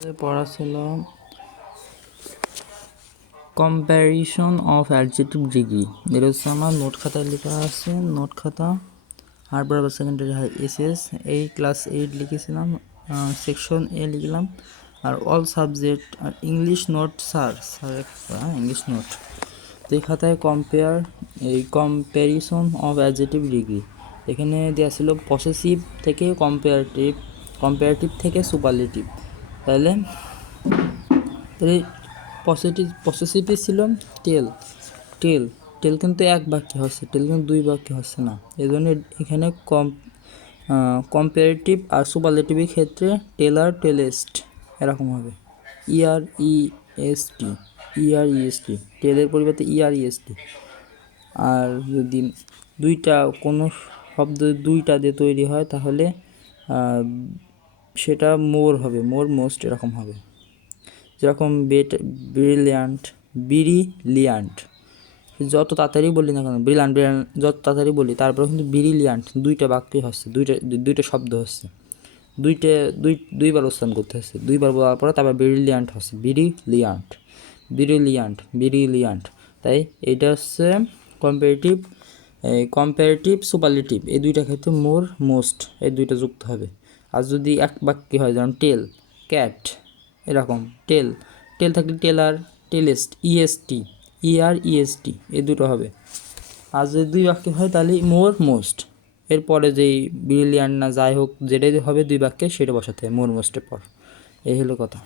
পড়া ছিল comparison of adjective degree. এটা হচ্ছে আমার নোট খাতায় লেখা আছে, নোট খাতা হারবার সেকেন্ডারি হাই এসএস এই ক্লাস 8 লিখেছিলাম, সেকশন এ লিখলাম। আর অল সাবজেক্ট আর English note sir English note. তো এই খাতায় কম্প্যারিজন অফ অ্যাডজেক্টিভ ডিগ্রি এখানে দেওয়া ছিল পসেসিভ থেকে কম্পারেটিভ থেকে সুপারলেটিভ। তাহলে পসেসিভে ছিল টেল টেল টেল কিন্তু এক বাক্যে হচ্ছে, টেল কিন্তু দুই বাক্যে হচ্ছে না। এই জন্য এখানে কম্পারেটিভ আর সুপারলেটিভের ক্ষেত্রে টেল আর টেলেস্ট এরকম হবে। ইআরইএসটি টেলের পরিবর্তে ইআরইএসটি। আর যদি কোনো শব্দ দুইটা দিয়ে তৈরি হয় তাহলে সেটা মোর হবে, মোস্ট এরকম হবে। যেরকম ব্রিলিয়ান্ট যত তাড়াতাড়ি বলি না কেন, ব্রিলিয়ান্ট যত তাড়াতাড়ি বলি, তারপরে কিন্তু ব্রিলিয়ান্ট দুইটা বাক্যই হচ্ছে, দুইটা শব্দ হচ্ছে, দুইবার উচ্চারণ করতে হচ্ছে। দুইবার বলার পরে তারপর ব্রিলিয়ান্ট হচ্ছে, ব্রিলিয়ান্ট। তাই এইটা হচ্ছে কম্পারেটিভ সুপারলেটিভ, এই দুইটা ক্ষেত্রে মোস্ট এই দুইটা যুক্ত হবে। আর যদি এক বাক্যে হয়, যেমন টেল ক্যাট এরকম, টেল থাকলে টেলার টেলেস্ট ইআরইএসটি এই দুটো হবে। আর যদি দুই বাক্যে হয় তাহলে মোস্ট, এরপরে যেই ব্রিলিয়ান্ট না যাই হোক যেটাই হবে দুই বাক্যে সেটা বসাতে হয় মোস্টের পর। এই হলো কথা।